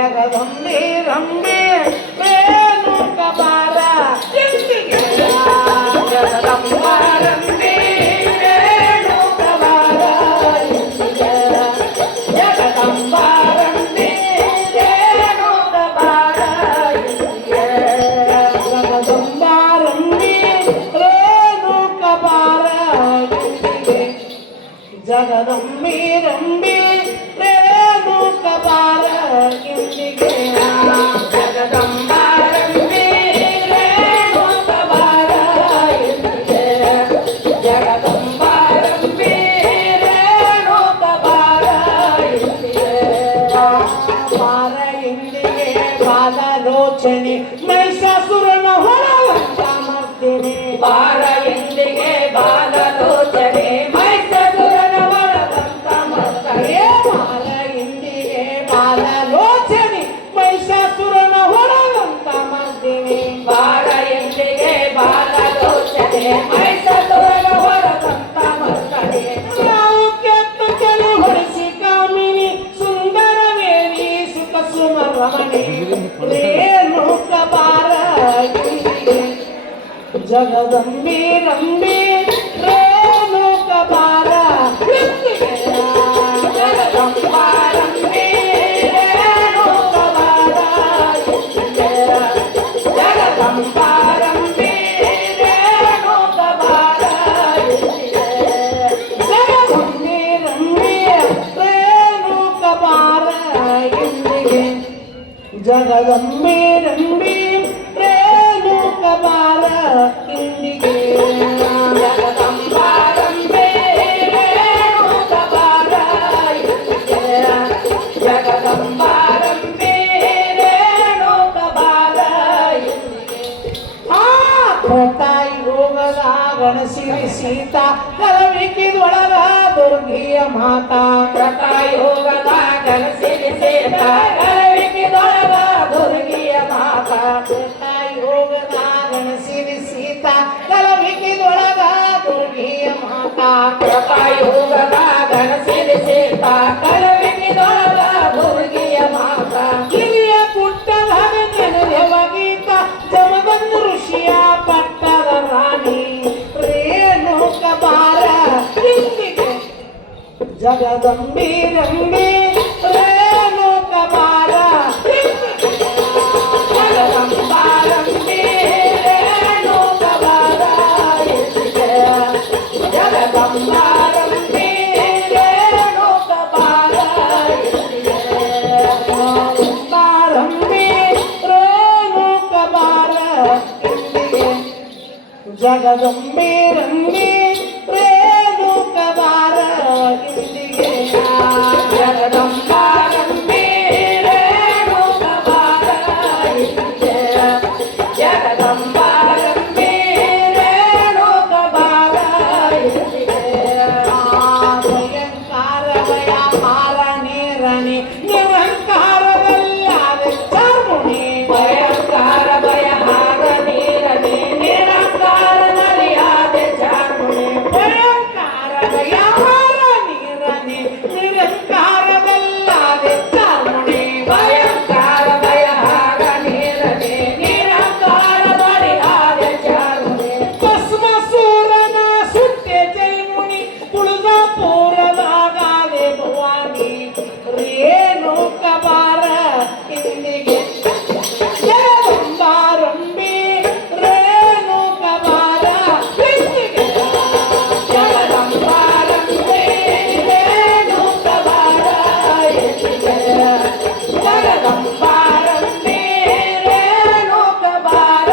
ಜಗದಂಬೆ ರಂಬೆ ರೇಣುಕ ಬಾರ ಎಂದಿಗೆ ಜಗದಂಬ ರಂಬೆ ರೇಣುಕ ಬಾರ ಎಂದಿಗೆ ಜಗದಂಬ ರಂಬೆ ರೇಣುಕ ಬಾರ ಎಂದಿಗೆ ಜಗದಂಬ ರಂಬೆ ರೇಣುಕ ಬಾರ ಎಂದಿಗೆ ಜಗದಂಬೆ ರಂಬೆ ರೇಣುಕ ಬಾರ ಎಂದಿಗೆ ಜಗದಂಬ ರಂಬೆ ರೇಣುಕ ಬಾರ ಎಂದಿಗೆ ಜಗದಂಬ ರಂಬೆ ರೇಣುಕ ಬಾರ ಎಂದಿಗೆ ಬಾರ ಎಂದಿಗೆ ಬಾಲಲೋಚನೆ ಮಹಿಷಾಸುರನ ಹೊರವಂತ ಮರ್ದಿನಿ ಬಾರ ಎಂದಿಗೆ ಬಾಲಲೋಚನೆ ಮಹಿಷಾಸುರನ ಹೊರವಂತ ಮರ್ದನೆ ಬಾರ ಎಂದಿಗೆ ಬಾಲಲೋಚನೆ ಮಹಿಷಾಸುರನ ಹೊರವಂತ ಮರ್ದಿನಿ ಬಾರ ಎಂದಿಗೆ ಬಾಲಲೋಚನೆ ಮಹಿಷಾಸುರನ ಹೊರವಂತ ಮರ್ದನೆ ನಾವು ಕೆತ್ತ ಕೆಲು ಹೊಡಿಸಿ ಕಾಮಿನಿ ಸುಂದರವೇಣಿ ಸುಖ ಸುಮರಮಣಿ ರೇಣುಕ ಬಾರ ಎಂದಿಗೆ ಜಗದಂಬೆ ರಂಬೆ ರೇಣುಕ ಬಾರ ಎಂದಿಗೆ ಜಗದಂಬ ರಂಬೆ ರೇಣುಕ ಬಾರ ಎಂದಿಗೆ ಜಗದಂಬ ರಂಬೆ ರೇಣುಕ ಬಾರ ಎಂದಿಗೆ ಜಗದಂಬೆ ರಂಬೆ ರೇಣುಕ ಬಾರ ಎಂದಿಗೆ ಜಗದಂಬೆ ರಂಬೆ ರೇಣುಕ ಬಾರ ಎಂದಿಗೆ ಜಗದಂಬ ರಂಬೆ ರೇಣುಕ ಬಾರ ಎಂದಿಗೆ ಜಗದಂಬ ರಂಬೆ ರೇಣುಕ ಬಾರ ಎಂದಿಗೆ ಕೃತಯೋಗದ ಗಣಸಿರಿ ಸೀತಾ ಕಲವಿಕಿದೊಳಗ ದುರ್ಗಿಯ ಮಾತಾ ಕೃತಯೋಗದ ಗಣಸಿರಿ ಸೀತಾ ಕಲವಿಕಿದೊಳಗ ದುರ್ಗಿಯ ಮಾತಾ ಕೃತಯೋಗದ ಗಣಸಿರಿ ಸೀತಾ ಕಲವಿಕಿದೊಳಗ ದುರ್ಗಿಯ ಮಾತಾ ಕೃತಯೋಗದ ಗಣಸಿರಿ ಸೀತಾ ಕಲವಿಕಿದೊಳಗ ದುರ್ಗಿಯ ಮಾತಾ ಕಿರಿಯ ಪುಟ್ಟದ ನೆನೆದೆವ ಗೀತ ಜಮದಗ್ನಿ ಋಷಿಯ ಪಟ್ಟದ ರಾಣಿ ರೇಣುಕ ಬಾರ ಎಂದಿಗೆ ಜಗದಂಬೆ ರಂಬೆ ರೇಣುಕ ಬಾರ ಎಂದಿಗೆ ಜಗದಂಬ ರಂಬೆ ರೇಣುಕ ಬಾರ ಎಂದಿಗೆ ಜಗದಂಬ ರಂಬೆ ರೇಣುಕ ಬಾರ ಎಂದಿಗೆ ಜಗದಂಬ ರಂಬೆ ರೇಣುಕ ಬಾರ ಎಂದಿಗೆ ಜಗದಂಬೆ ರಂಬೆ ರೇಣುಕ ಬಾರ ಎಂದಿಗೆ ಜಗದಂಬ ರಂಬೆ ರೇಣುಕ ಬಾರ ಎಂದಿಗೆ ಜಗದಂಬ ರಂಬೆ ರೇಣುಕ ಬಾರ ಎಂದಿಗೆ ಭಯಂಕಾರ ಭಯ ಹಾರ ನೇರಣಿ ನಿರಂಕಾರದಲ್ಲಾದ ಚಾರ್ಮುನಿ ಭಯಂಕಾರ ಭಯ ಹಾರ ನೇರಣಿ ನಿರಂಕಾರದಲ್ಲಿ ಆದ ಚಾರ್ಮುನಿ ಭಯಂಕಾರ ಭಯ ಹಾರ ನೇರಣಿ ನಿರಂಕಾರದಲ್ಲಾದ ಚಾರ್ಮುನಿ ಭಯಂಕಾರ ಭಯ ಹಾರ ನೇರಣಿ ನಿರಂಕಾರದಲ್ಲಿ ಆದ ಚಾರ್ಮುನಿ ಭಸ್ಮಾಸುರನ ಸುಟ್ಟೆ ಜೈಮುನಿ ತುಳಜ ಪೂರದಾಗಾದೆ ಭವಾನಿ ರೇಣುಕ ಬಾರ ಎಂದಿಗೆ ಜಗದಂಬ ರಂಬೆ ರೇಣುಕ ಬಾರ ಎಂದಿಗೆ ಜಗದಂಬ ರಂಬೆ ರೇಣುಕ ಬಾರ ಎಂದಿಗೆ ಜಗದಂಬ ರಂಬೆ ರೇಣುಕ ಬಾರ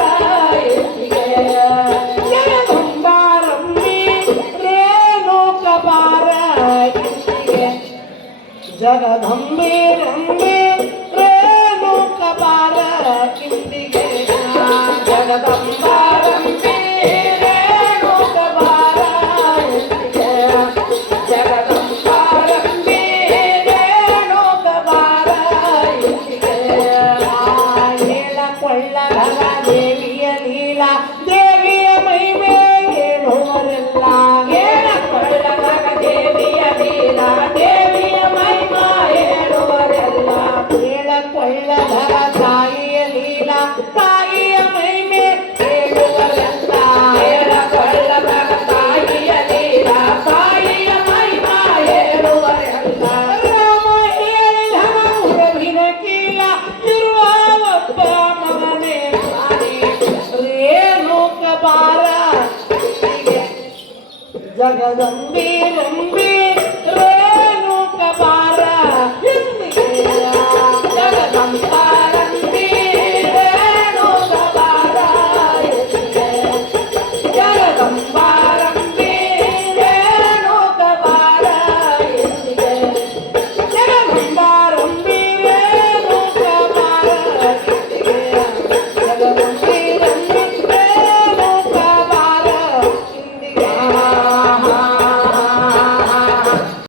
ಎಂದಿಗೆ ಜಗದಂಬ ರಂಬೆ ರೇಣುಕ ಬಾರ ಎಂದಿಗೆ ಜಗದಂಬೆ ರಂಬೆ ರೇಣುಕ ಬಾರ ಎಂದಿಗೆ ಜಗದಂಬ ರಂಬೆ ರೇಣುಕ ಬಾರ ಎಂದಿಗೆ ಜಗದಂಬ ರಂಬೆ ರೇಣುಕ ಬಾರ ಎಂದಿಗೆ ಹೇಳ ಕೊಳ್ಳದ ದೇವಿಯ ಲೀಲಾ ದೇವಿಯ ಮಹಿಮೆ ಹೇಳುವರೆಲ್ಲ ಹೇಳ ಕೊಳ್ಳದ ದೇವಿಯ ಲೀಲಾ ದೇವಿಯ ಮಹಿಮಾ ಹೇಳುವರೆಲ್ಲ ಜಗದಂಬಿ ರಂಬಿ ರೇಣುಕ ಬಾರ